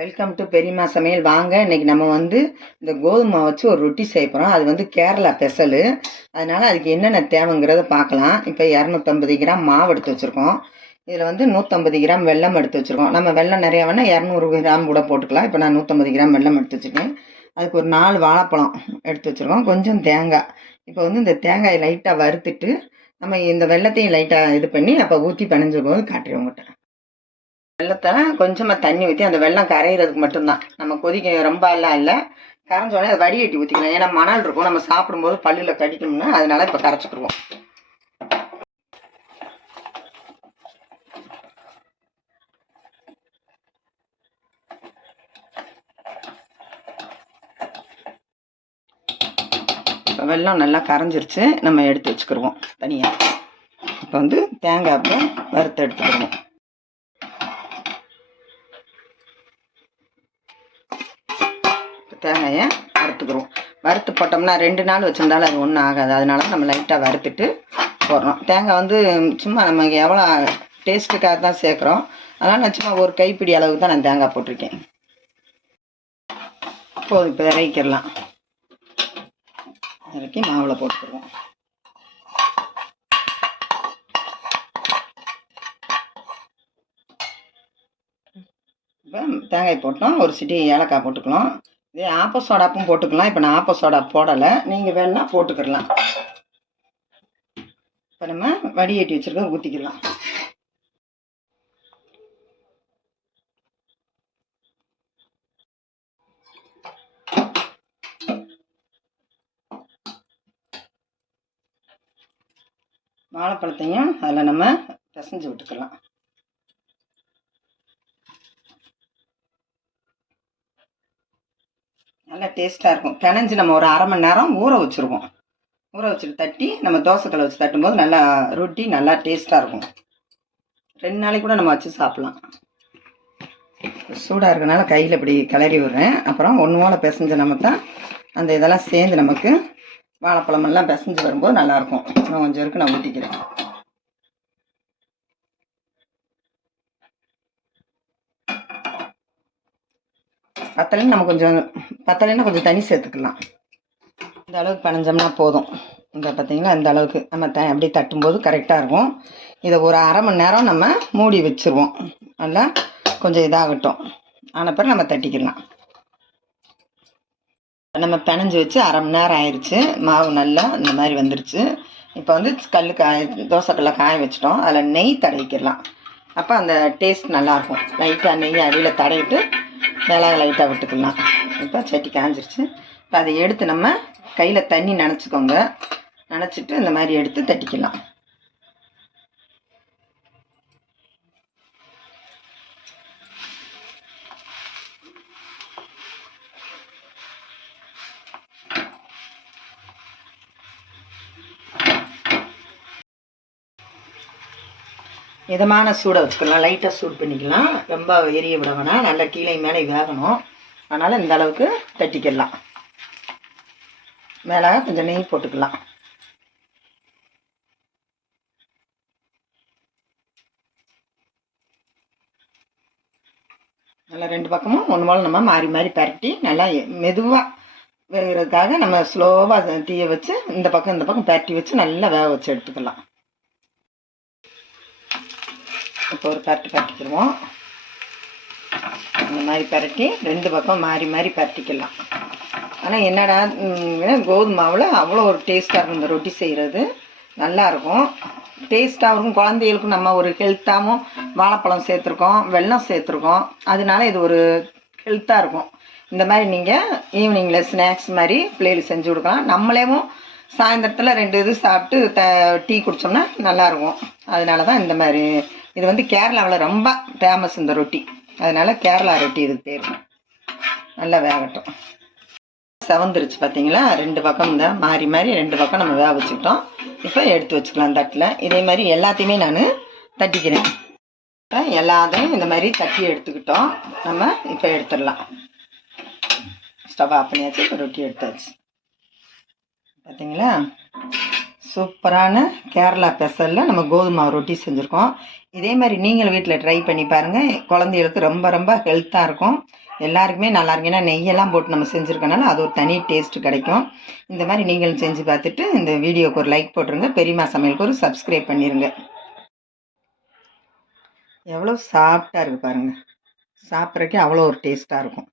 Welcome to பெரியம்மா சமையல். வாங்க, இன்னைக்கு நம்ம இந்த கோதுமை வச்சு ஒரு ரொட்டி செய்ய போகிறோம். அது கேரளா ஸ்பெஷலு. அதனால் அதுக்கு என்னென்ன தேவைங்கிறத பார்க்கலாம். இப்போ 250 கிராம் மாவு எடுத்து வச்சுருக்கோம். இதில் 150 கிராம் வெல்லம் எடுத்து வச்சுருக்கோம். நம்ம வெல்லம் நிறையா வேணால் 200 கிராம் கூட போட்டுக்கலாம். இப்போ நான் 150 கிராம் வெல்லம் எடுத்து வச்சுருக்கேன். அதுக்கு ஒரு 4 வாழைப்பழம் எடுத்து வச்சுருக்கோம். கொஞ்சம் தேங்காய். இப்போ இந்த தேங்காயை லைட்டாக வறுத்துட்டு நம்ம இந்த வெல்லத்தையும் லைட்டாக இது பண்ணி அப்போ ஊற்றி பிணைஞ்ச போது காட்டுறேன் உங்கள்கிட்ட. வெள்ளத்தை கொஞ்சமாக தண்ணி ஊற்றி அந்த வெள்ளம் கரைகிறதுக்கு மட்டும்தான். நம்ம கொதிக்க ரொம்ப எல்லாம் இல்லை. கரைஞ்சோடனே அதை வடிகட்டி ஊற்றிக்கலாம். ஏன்னா மணல் இருக்கும், நம்ம சாப்பிடும்போது பல்லில் கடிக்கணும்னா அதனால இப்போ கரைச்சிக்கிடுவோம். இப்போ வெல்லம் நல்லா கரைஞ்சிருச்சு, நம்ம எடுத்து வச்சுக்கிடுவோம் தனியாக. இப்போ தேங்காய் அப்போ வறுத்து எடுத்துக்கிடுவோம். தேங்காயை வறுத்துக்கிறோம். வறுத்து போட்டோம்னா 2 நாள் வச்சுருந்தாலும் அது ஒன்றும் ஆகாது. அதனால நம்ம லைட்டாக வறுத்துட்டு போடுறோம். தேங்காய் சும்மா நமக்கு எவ்வளோ டேஸ்ட்டுக்காக தான் சேர்க்குறோம். அதனால் நான் சும்மா ஒரு கைப்பிடி அளவுக்கு தான் நான் தேங்காய் போட்டிருக்கேன். போதும். இப்போ இறக்கிடலாம். இறக்கி மாவில் போட்டுருவோம். இப்போ தேங்காய் போட்டோம். ஒரு சிட்டி ஏலக்காய் போட்டுக்கலாம். இதே ஆப்ப சோடாப்பும் போட்டுக்கலாம். இப்போ நான் ஆப்ப சோடா போடலை, நீங்கள் வேணால் போட்டுக்கிடலாம். இப்போ நம்ம வடிகட்டி வச்சுருக்க ஊற்றிக்கலாம். வாழைப்பழத்தையும் அதில் நம்ம பிசைஞ்சு விட்டுக்கலாம். நல்லா டேஸ்ட்டாக இருக்கும். பிணைஞ்சு நம்ம ஒரு 1/2 மணி நேரம் ஊற வச்சுருவோம். ஊற வச்சுட்டு தட்டி நம்ம தோசைக்கல்லை வச்சு தட்டும்போது நல்லா ரொட்டி நல்லா டேஸ்ட்டாக இருக்கும். 2 நாளைக்கு கூட நம்ம வச்சு சாப்பிட்லாம். சூடாக இருக்கனால கையில் இப்படி கிளறி விடுறேன். அப்புறம் ஒன்றோட பிசைஞ்சு நமக்கு தான் அந்த இதெல்லாம் சேர்ந்து நமக்கு வாழைப்பழமெல்லாம் பிசைஞ்சு வரும்போது நல்லாயிருக்கும். இன்னும் கொஞ்சம் இருக்கு, நான் ஊற்றிக்கிறேன். பத்தலைன்னு நம்ம பத்தலைன்னா கொஞ்சம் தண்ணி சேர்த்துக்கலாம். இந்த அளவுக்கு பிணைஞ்சோம்னா போதும். இந்த பார்த்தீங்கன்னா இந்த அளவுக்கு நம்ம அப்படியே தட்டும்போது கரெக்டாக இருக்கும். இதை ஒரு 1/2 மணி நேரம் நம்ம மூடி வச்சுருவோம். நல்லா கொஞ்சம் இதாகட்டும். ஆன பிறகு நம்ம தட்டிக்கலாம். நம்ம பிணைஞ்சு வச்சு 1/2 மணி நேரம் ஆயிடுச்சு. மாவு நல்லா இந்த மாதிரி வந்துருச்சு. இப்போ தோசைக்கல்லை காய வச்சிட்டோம். அதில் நெய் தடவிக்கிடலாம். அப்போ அந்த டேஸ்ட் நல்லாயிருக்கும். லைட்டாக நெய் அடியில் தடவிட்டு மிளகா லைட்டாக விட்டுக்கலாம். இப்போ சட்டி காஞ்சிருச்சு. இப்போ அதை எடுத்து நம்ம கையில் தண்ணி நனைச்சிக்கோங்க. நனைச்சிட்டு இந்த மாதிரி எடுத்து தட்டிக்கலாம். மிதமான சூடை வச்சுக்கலாம். லைட்டாக சூடு பண்ணிக்கலாம். ரொம்ப எரிய விட வேணாம். நல்லா கீழே மேலே வேகணும். அதனால் இந்த அளவுக்கு தட்டிக்கலாம். மேலே கொஞ்சம் நெய் போட்டுக்கலாம். நல்லா 2 பக்கமும் ஒன்று போல் நம்ம மாறி மாறி பரட்டி நல்லா மெதுவாக வேகிறதுக்காக நம்ம ஸ்லோவாக தீயை வச்சு இந்த பக்கம் பரட்டி வச்சு நல்லா வேக வச்சு எடுத்துக்கலாம். இப்போ ஒரு பரட்டிக்கிடுவோம். இந்த மாதிரி பரட்டி 2 பக்கம் மாறி மாறி பரட்டிக்கலாம். ஆனால் என்னடா கோதுமை மாவில் அவ்வளோ ஒரு டேஸ்ட்டாக இருக்கும். இந்த ரொட்டி செய்கிறது நல்லாயிருக்கும், டேஸ்ட்டாக இருக்கும். குழந்தைகளுக்கும் நம்ம ஒரு ஹெல்த்தாகவும் வாழைப்பழம் சேர்த்துருக்கோம், வெல்லம் சேர்த்துருக்கோம். அதனால இது ஒரு ஹெல்த்தாக இருக்கும். இந்த மாதிரி நீங்கள் ஈவினிங்கில் ஸ்நாக்ஸ் மாதிரி பிள்ளைகளுக்கு செஞ்சு கொடுக்கலாம். நம்மளேவும் சாயந்தரத்தில் 2 இது சாப்பிட்டு டீ குடித்தோம்னா நல்லாயிருக்கும். அதனால தான் இந்த மாதிரி இது கேரளாவில் ரொம்ப ஃபேமஸ் இந்த ரொட்டி. அதனால் கேரளா ரொட்டி இதுக்கு பேர். நல்லா வேகட்டும். செவந்துருச்சு பார்த்தீங்களா? 2 பக்கம் தான் மாறி மாறி 2 பக்கம் நம்ம வேக வச்சுக்கிட்டோம். இப்போ எடுத்து வச்சுக்கலாம் தட்டில். இதே மாதிரி எல்லாத்தையுமே நான் தட்டிக்கிறேன். எல்லாத்தையும் இந்த மாதிரி தட்டி எடுத்துக்கிட்டோம். நம்ம இப்போ எடுத்துடலாம். ஸ்டவ் ஆஃப் பண்ணியாச்சு. இப்போ ரொட்டி எடுத்தாச்சு. பார்த்தீங்களா? சூப்பரான கேரளா ஸ்பெஷலில் நம்ம கோதுமை ரொட்டி செஞ்சுருக்கோம். இதே மாதிரி நீங்களும் வீட்டில் ட்ரை பண்ணி பாருங்கள். குழந்தைகளுக்கு ரொம்ப ரொம்ப ஹெல்த்தாக இருக்கும். எல்லாருக்குமே நல்லா இருக்கும். ஏன்னா நெய்யெல்லாம் போட்டு நம்ம செஞ்சுருக்கனால அது ஒரு தனி டேஸ்ட்டு கிடைக்கும். இந்த மாதிரி நீங்களும் செஞ்சு பார்த்துட்டு இந்த வீடியோவுக்கு ஒரு லைக் போட்டுருங்க. பெரியம்மா சமையலுக்கு ஒரு சப்ஸ்கிரைப் பண்ணிடுங்க. எவ்வளோ சாஃப்டாக இருக்குது பாருங்கள். சாப்பிட்றதுக்கே அவ்வளோ ஒரு டேஸ்ட்டாக இருக்கும்.